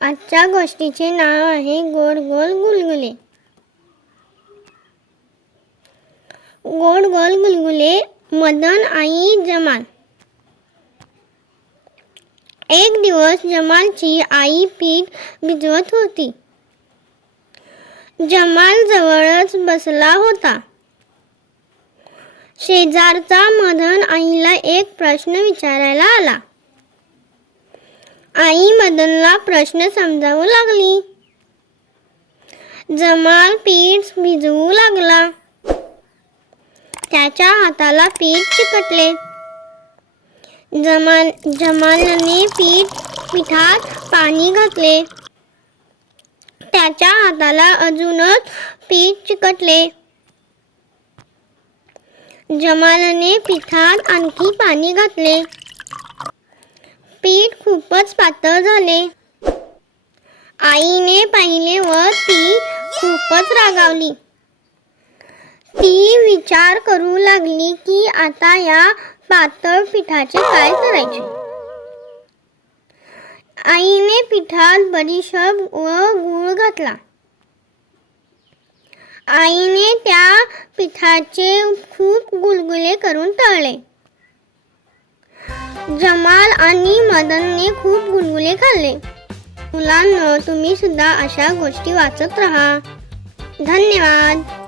आजच्या गोष्टीचे नाव आहे गोड गोल गुलगुले. गोड गोल गुलगुले. मदन, आई, जमाल. एक दिवस जमालची आई पीठ भिजवत होती. जमाल जवळच बसला होता. शेजारचा मदन आईला एक प्रश्न विचारायला आला. आई मदनला प्रश्न समजावू लागली. जमाल पीठ भिजवू लागला. त्याच्या हाताला पीठ चिकटले. जमालने पिठात पाणी घातले. त्याच्या हाताला अजूनच पीठ चिकटले. जमालने पिठात आणखी पाणी घातले. पीठ खूपच पातळ झाले. आईने पाहिले व ती खूपच रागावली. ती विचार करू लागली की आता या पातळ पिठाचे काय करायचे. आईने पिठात बडीशेप व गूळ घातला. आईने त्या पिठाचे खूप गुलगुले करून तळले. जमाल आणि मदनने खूप गुलगुले खाल्ले. मुलांनो, तुम्ही सुद्धा अशा गोष्टी वाचत राहा. धन्यवाद.